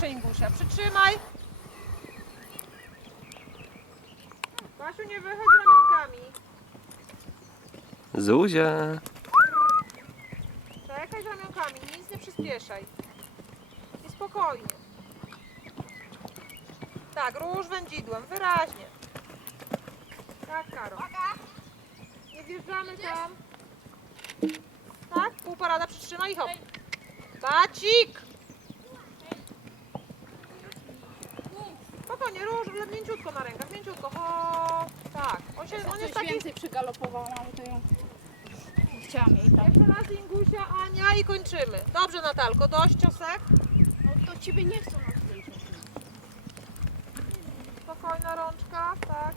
Proszę Ingusia, przytrzymaj. Basiu, nie wychodź ramionkami. Zuzia. Czekaj z ramionkami, nic nie przyspieszaj. I spokojnie. Tak, róż wędzidłem, wyraźnie. Tak, Karo. Nie wjeżdżamy tam. Tak, półparada przytrzymaj i hop. Bacik! Spokojnie, róż, mięciutko na rękach, mięciutko, hop. Tak, on, się, on jest Coś taki... więcej przygalopowała, ale to ją chciałam jej tam. Jeszcze raz Ingusia, Ania i kończymy. Dobrze Natalko, dość ciosek. No to ciebie nie chcą na zdjęciu. Spokojna rączka, tak.